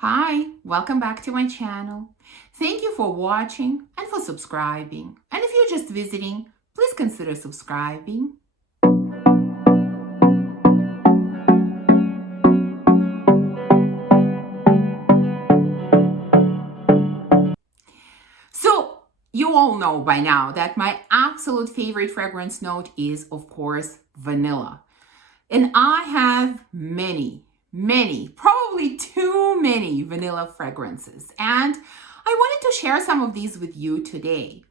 Hi, welcome back to my channel. Thank you for watching and for subscribing. And if you're just visiting, please consider subscribing. So, you all know by now that my absolute favorite fragrance note is, of course, vanilla. And I have many, probably too many vanilla fragrances. And I wanted to share some of these with you today.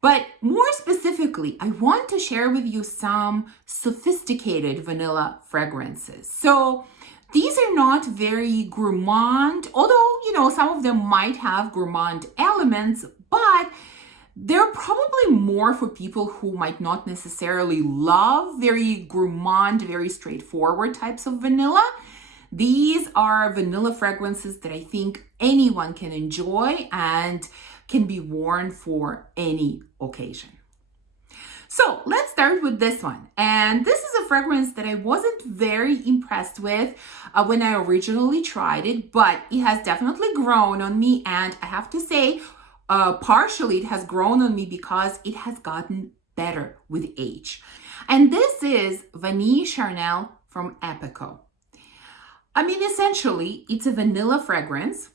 But more specifically, I want to share with you some sophisticated vanilla fragrances. So these are not very gourmand, although, some of them might have gourmand elements, but they're probably more for people who might not necessarily love very gourmand, very straightforward types of vanilla. These are vanilla fragrances that I think anyone can enjoy and can be worn for any occasion. So let's start with this one. And this is a fragrance that I wasn't very impressed with when I originally tried it, but it has definitely grown on me. And I have to say, partially it has grown on me because it has gotten better with age. And this is Vanille Charnel from Epico. Essentially, it's a vanilla fragrance.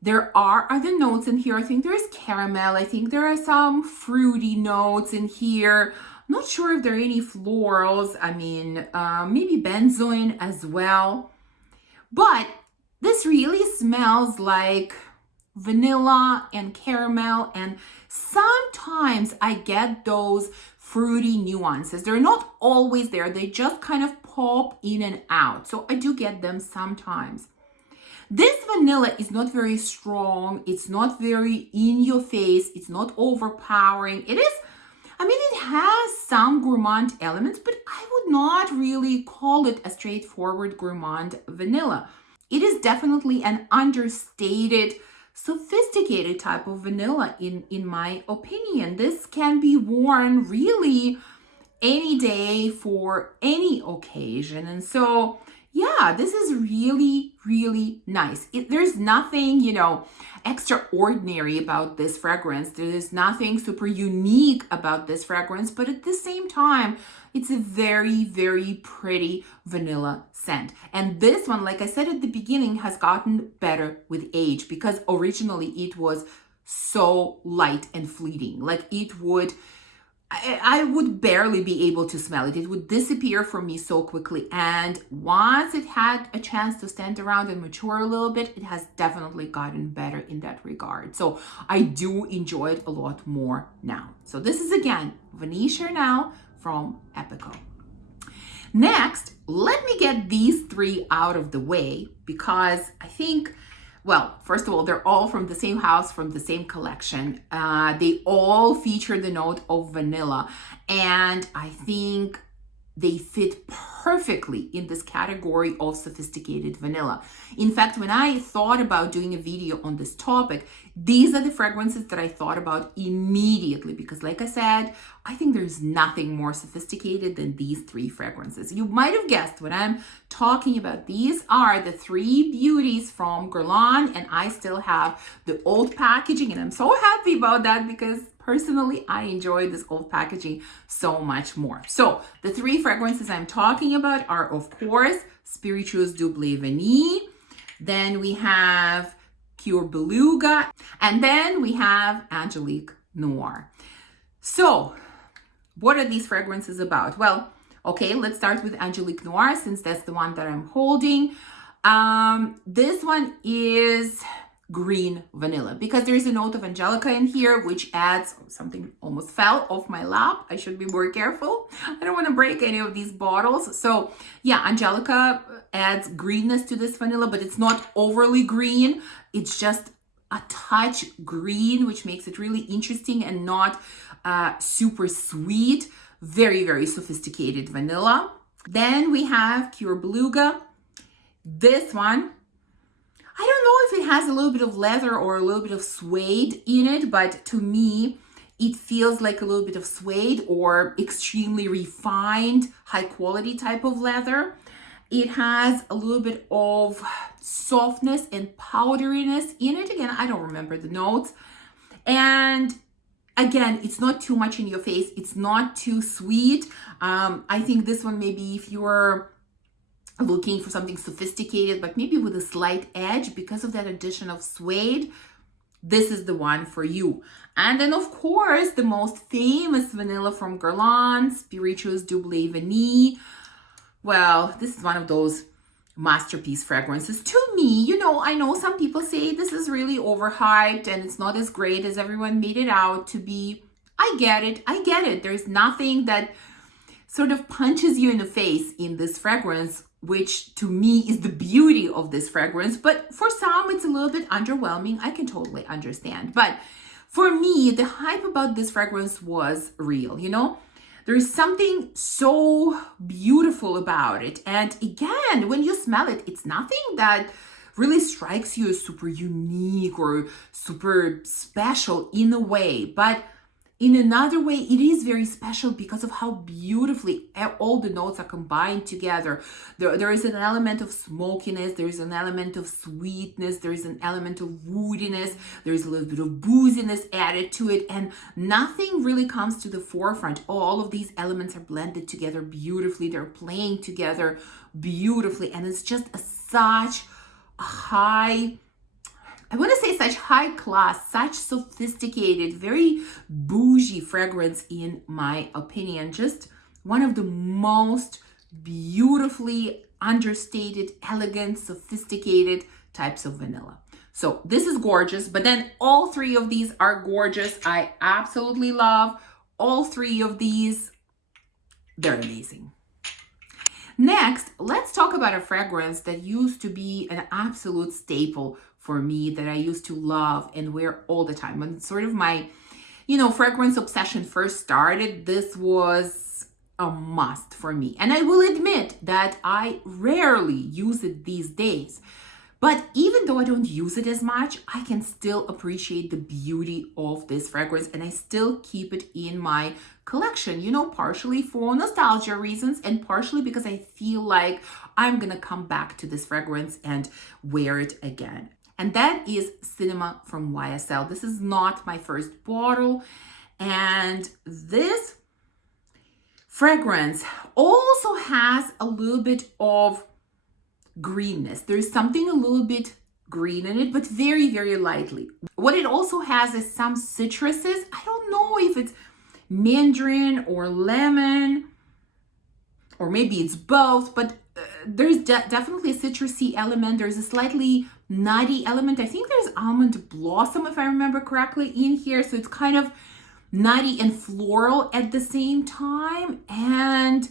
There are other notes in here. I think there's caramel. I think there are some fruity notes in here. I'm not sure if there are any florals. Maybe benzoin as well. But this really smells like vanilla and caramel, and sometimes I get those fruity nuances. They're not always there. They just kind of pop in and out. So I do get them sometimes. This vanilla is not very strong. It's not very in your face. It's not overpowering. It has some gourmand elements, but I would not really call it a straightforward gourmand vanilla. It is definitely an understated, sophisticated type of vanilla in my opinion. This can be worn really any day for any occasion. And so, yeah, this is really, really nice. There's nothing, extraordinary about this fragrance. There's nothing super unique about this fragrance, but at the same time, it's a very, very pretty vanilla scent. And this one, like I said at the beginning, has gotten better with age because originally it was so light and fleeting. I would barely be able to smell it. It would disappear from me so quickly. And once it had a chance to stand around and mature a little bit, it has definitely gotten better in that regard. So I do enjoy it a lot more now. So this is again, Vanille Charnel from Epico. Next, let me get these three out of the way because I think, well, first of all, they're all from the same house, from the same collection. They all feature the note of vanilla. And I think they fit perfectly in this category of sophisticated vanilla. In fact, when I thought about doing a video on this topic, these are the fragrances that I thought about immediately because, like I said, I think there's nothing more sophisticated than these three fragrances. You might have guessed what I'm talking about. These are the three beauties from Guerlain, and I still have the old packaging, and I'm so happy about that because personally, I enjoy this old packaging so much more. So the three fragrances I'm talking about are, of course, Spiritueuse Double Vanille. Then we have Pure Beluga. And then we have Angelique Noir. So what are these fragrances about? Well, okay, let's start with Angelique Noir since that's the one that I'm holding. This one is green vanilla because there is a note of Angelica in here, which adds something almost fell off my lap. I should be more careful. I don't want to break any of these bottles. So yeah, Angelica adds greenness to this vanilla, but it's not overly green. It's just a touch green, which makes it really interesting and not super sweet. Very, very sophisticated vanilla. Then we have Pure Beluga. This one, I don't know if it has a little bit of leather or a little bit of suede in it, but to me, it feels like a little bit of suede or extremely refined, high quality type of leather. It has a little bit of softness and powderiness in it. Again, I don't remember the notes. And again, it's not too much in your face. It's not too sweet. I think this one, maybe if you're looking for something sophisticated, but maybe with a slight edge because of that addition of suede, this is the one for you. And then, of course, the most famous vanilla from Guerlain, Spirituous Double Vanille. Well, this is one of those masterpiece fragrances. To me, you know, I know some people say this is really overhyped and it's not as great as everyone made it out to be. I get it. I get it. There's nothing that sort of punches you in the face in this fragrance, which to me is the beauty of this fragrance. But for some, it's a little bit underwhelming. I can totally understand. But for me, the hype about this fragrance was real, you know? There is something so beautiful about it. And again, when you smell it, it's nothing that really strikes you as super unique or super special in a way. But in another way, it is very special because of how beautifully all the notes are combined together. There is an element of smokiness, there is an element of sweetness, there is an element of woodiness, there is a little bit of booziness added to it, and nothing really comes to the forefront. All of these elements are blended together beautifully, they're playing together beautifully, and it's just such a high, I want to say such high class, such sophisticated, very bougie fragrance in my opinion. Just one of the most beautifully understated, elegant, sophisticated types of vanilla. So this is gorgeous, but then all three of these are gorgeous. I absolutely love all three of these. They're amazing. Next, let's talk about a fragrance that used to be an absolute staple for me, that I used to love and wear all the time. When sort of my, you know, fragrance obsession first started, this was a must for me. And I will admit that I rarely use it these days. But even though I don't use it as much, I can still appreciate the beauty of this fragrance, and I still keep it in my collection, you know, partially for nostalgia reasons and partially because I feel like I'm gonna come back to this fragrance and wear it again. And that is Cinema from YSL. This is not my first bottle, and this fragrance also has a little bit of greenness. There's something a little bit green in it, but very, very lightly. What it also has is some citruses. I don't know if it's mandarin or lemon, or maybe it's both, but there's definitely a citrusy element. There's a slightly nutty element. I think there's almond blossom, if I remember correctly, in here. So it's kind of nutty and floral at the same time. And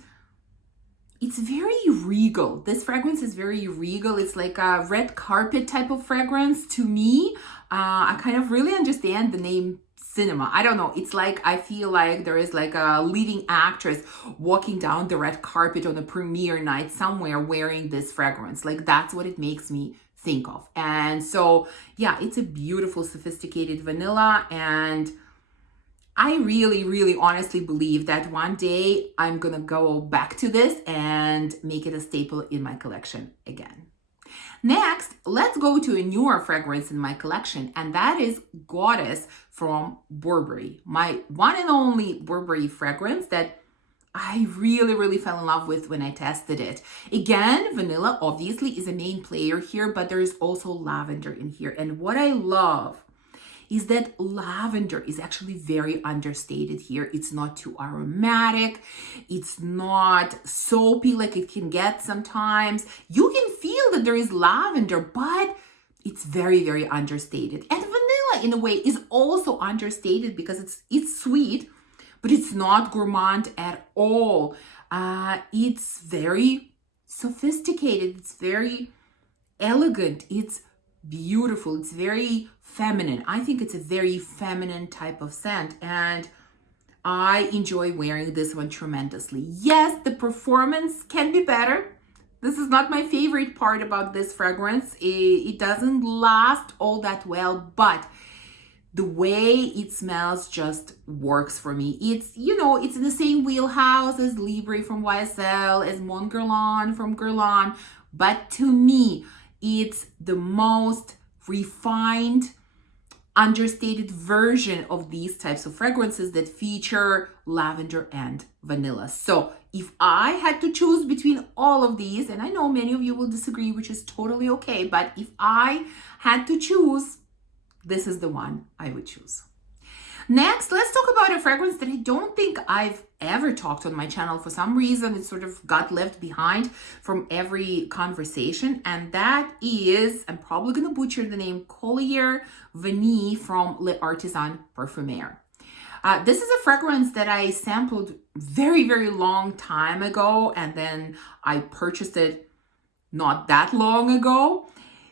it's very regal. This fragrance is very regal. It's like a red carpet type of fragrance to me. I kind of really understand the name Cinema. I don't know. It's like, I feel like there is like a leading actress walking down the red carpet on a premiere night somewhere wearing this fragrance. Like, that's what it makes me think of. And so, yeah, it's a beautiful, sophisticated vanilla, and I really, really honestly believe that one day I'm gonna go back to this and make it a staple in my collection again. Next, let's go to a newer fragrance in my collection, and that is Goddess from Burberry. My one and only Burberry fragrance that I really, really fell in love with when I tested it. Again, vanilla obviously is a main player here, but there is also lavender in here. And what I love is that lavender is actually very understated here. It's not too aromatic. It's not soapy like it can get sometimes. You can feel that there is lavender, but it's very, very understated. And vanilla, in a way, is also understated because it's sweet, but it's not gourmand at all. It's very sophisticated. It's very elegant. It's beautiful. It's very feminine. I think it's a very feminine type of scent, and I enjoy wearing this one tremendously. Yes, the performance can be better. This is not my favorite part about this fragrance. It doesn't last all that well, but the way it smells just works for me. It's, you know, it's in the same wheelhouse as Libre from YSL, as Mon Guerlain from Guerlain, but to me, it's the most refined, understated version of these types of fragrances that feature lavender and vanilla. So if I had to choose between all of these, and I know many of you will disagree, which is totally okay, but if I had to choose, this is the one I would choose. Next, let's talk about a fragrance that I don't think I've ever talked on my channel. For some reason, it sort of got left behind from every conversation. And that is, I'm probably going to butcher the name, Collier Vanille from L'Artisan Parfumeur. This is a fragrance that I sampled very, very long time ago. And then I purchased it not that long ago.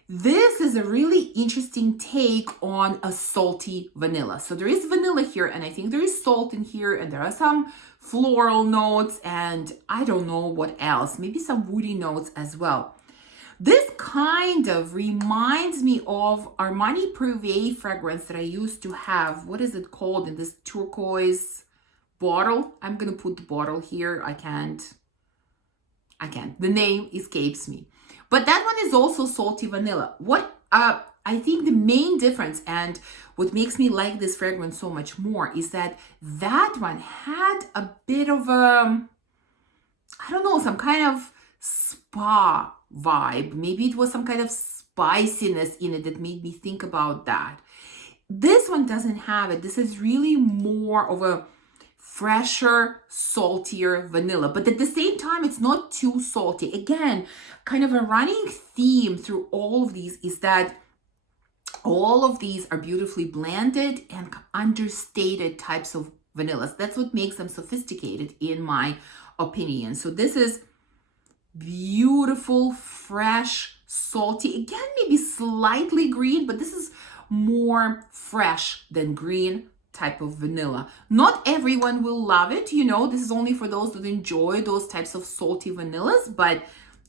This is a really interesting take on a salty vanilla. So there is vanilla here, and I think there is salt in here, and there are some floral notes, and I don't know what else, maybe some woody notes as well. This kind of reminds me of Armani Privé fragrance that I used to have. What is it called in this turquoise bottle? I'm going to put the bottle here. I can't. The name escapes me. But that one is also salty vanilla. What I think the main difference and what makes me like this fragrance so much more is that that one had a bit of a, I don't know, some kind of spa vibe. Maybe it was some kind of spiciness in it that made me think about that. This one doesn't have it. This is really more of a fresher, saltier vanilla, but at the same time, it's not too salty. Again, kind of a running theme through all of these is that all of these are beautifully blended and understated types of vanillas. That's what makes them sophisticated, in my opinion. So this is beautiful, fresh, salty. Again, maybe slightly green, but this is more fresh than green type of vanilla. Not everyone will love it, you know, this is only for those that enjoy those types of salty vanillas, but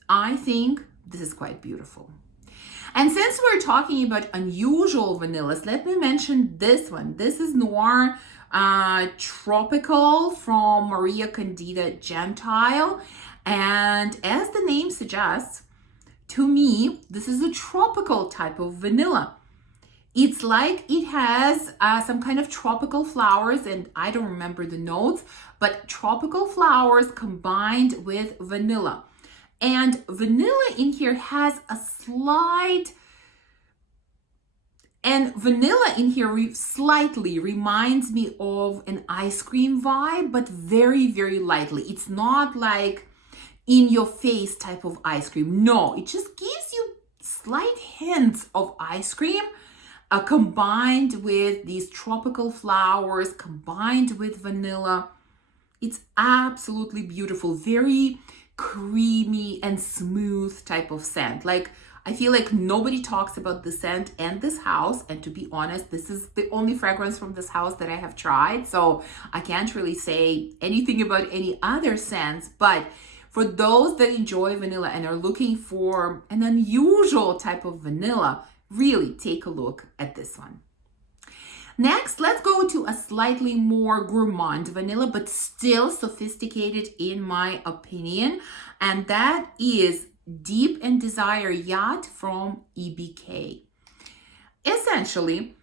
I think this is quite beautiful. And since we're talking about unusual vanillas, let me mention this one. This is Noir Tropical from Maria Candida Gentile, and as the name suggests, to me, this is a tropical type of vanilla. It's like it has some kind of tropical flowers, and I don't remember the notes, but tropical flowers combined with vanilla. And vanilla in here has a slight, and vanilla in here slightly reminds me of an ice cream vibe, but very, very lightly. It's not like in your face type of ice cream. No, it just gives you slight hints of ice cream. Combined with these tropical flowers, combined with vanilla. It's absolutely beautiful, very creamy and smooth type of scent. Like, I feel like nobody talks about the scent and this house, and to be honest, this is the only fragrance from this house that I have tried, so I can't really say anything about any other scents. But for those that enjoy vanilla and are looking for an unusual type of vanilla, really take a look at this one. Next, let's go to a slightly more gourmand vanilla, but still sophisticated in my opinion. And that is Deep and Desire Yacht from Epico. Essentially,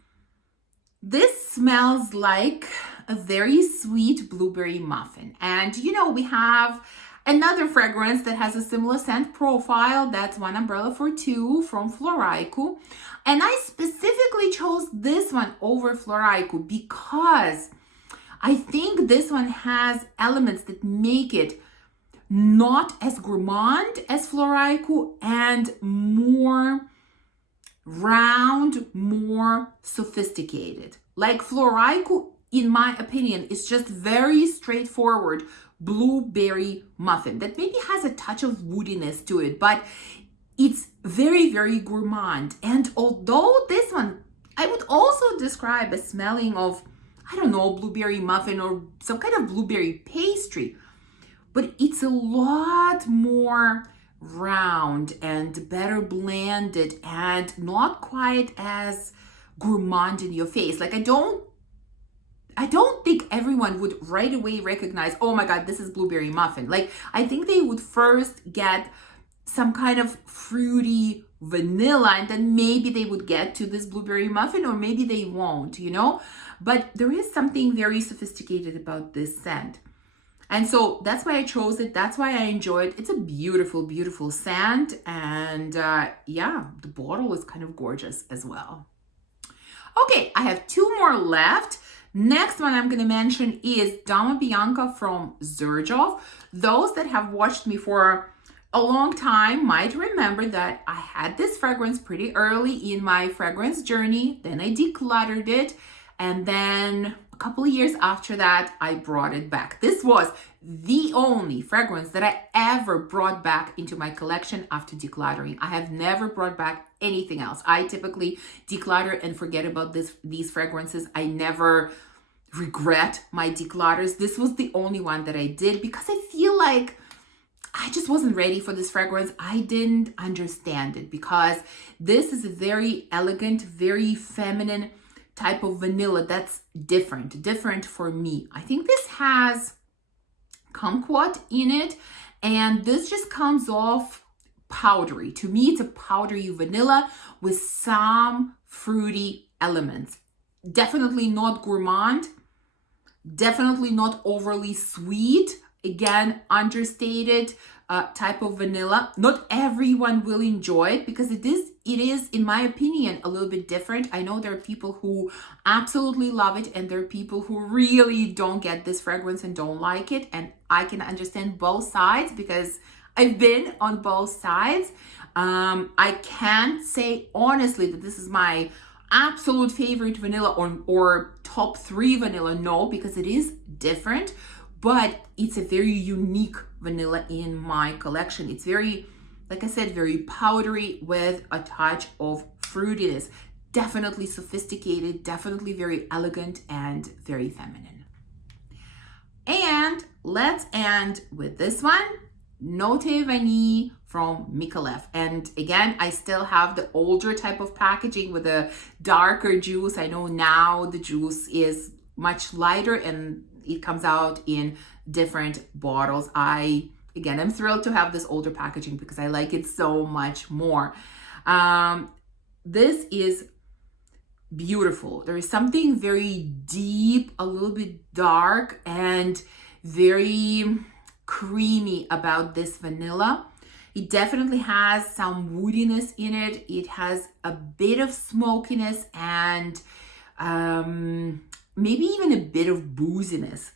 this smells like a very sweet blueberry muffin. And you know, we have another fragrance that has a similar scent profile. That's One Umbrella for Two from Floraiku. And I specifically chose this one over Floraiku because I think this one has elements that make it not as gourmand as Floraiku and more round, more sophisticated. Like Floraiku, in my opinion, is just very straightforward blueberry muffin that maybe has a touch of woodiness to it, but it's very, very gourmand. And although this one I would also describe as smelling of, I don't know, blueberry muffin or some kind of blueberry pastry, but it's a lot more round and better blended and not quite as gourmand in your face. Like I don't think everyone would right away recognize, oh my God, this is blueberry muffin. Like I think they would first get some kind of fruity vanilla, and then maybe they would get to this blueberry muffin, or maybe they won't, you know? But there is something very sophisticated about this scent. And so that's why I chose it. That's why I enjoy it. It's a beautiful, beautiful scent. And yeah, the bottle is kind of gorgeous as well. Okay, I have 2 more left. Next one I'm going to mention is Dama Bianca from Xerjoff. Those that have watched me for a long time might remember that I had this fragrance pretty early in my fragrance journey. Then I decluttered it. And then a couple of years after that, I brought it back. This was the only fragrance that I ever brought back into my collection after decluttering. I have never brought back anything else. I typically declutter and forget about these fragrances. I never regret my declutters. This was the only one that I did because I feel like I just wasn't ready for this fragrance. I didn't understand it because this is a very elegant, very feminine type of vanilla that's different for me. I think this has kumquat in it, and this just comes off powdery. To me, it's a powdery vanilla with some fruity elements. Definitely not gourmand, definitely not overly sweet. Again, understated type of vanilla. Not everyone will enjoy it because it is, in my opinion, a little bit different. I know there are people who absolutely love it, and there are people who really don't get this fragrance and don't like it. And I can understand both sides because I've been on both sides. I can't say honestly that this is my absolute favorite vanilla or top 3 vanilla. No, because it is different. But it's a very unique vanilla in my collection. It's very, like I said, very powdery with a touch of fruitiness. Definitely sophisticated, definitely very elegant and very feminine. And let's end with this one, Note Vanille from Micallef. And again, I still have the older type of packaging with a darker juice. I know now the juice is much lighter and it comes out in different bottles. I'm thrilled to have this older packaging because I like it so much more. This is beautiful. There is something very deep, a little bit dark, and very creamy about this vanilla. It definitely has some woodiness in it. It has a bit of smokiness and maybe even a bit of booziness.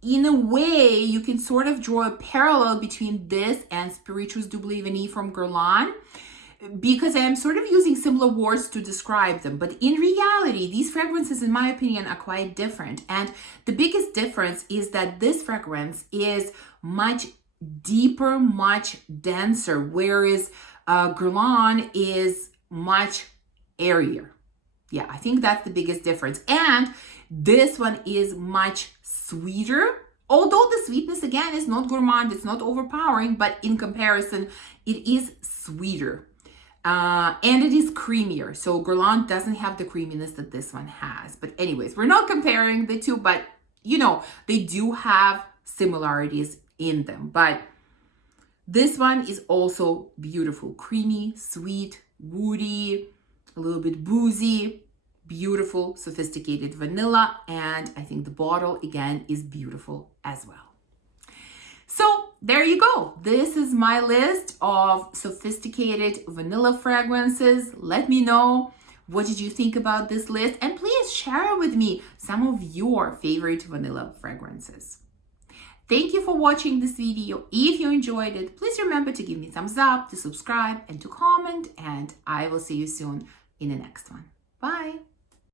In a way, you can sort of draw a parallel between this and Spirituous Double Vanille from Guerlain, because I'm sort of using similar words to describe them. But in reality, these fragrances, in my opinion, are quite different. And the biggest difference is that this fragrance is much deeper, much denser, whereas Guerlain is much airier. Yeah, I think that's the biggest difference. And this one is much sweeter. Although the sweetness, again, is not gourmand, it's not overpowering, but in comparison, it is sweeter. And it is creamier. So Guerlain doesn't have the creaminess that this one has. But anyways, we're not comparing the two, but you know, they do have similarities in them. But this one is also beautiful. Creamy, sweet, woody, a little bit boozy, beautiful, sophisticated vanilla. And I think the bottle, again, is beautiful as well. So there you go. This is my list of sophisticated vanilla fragrances. Let me know, what did you think about this list? And please share with me some of your favorite vanilla fragrances. Thank you for watching this video. If you enjoyed it, please remember to give me a thumbs up, to subscribe, and to comment. And I will see you soon in the next one. Bye.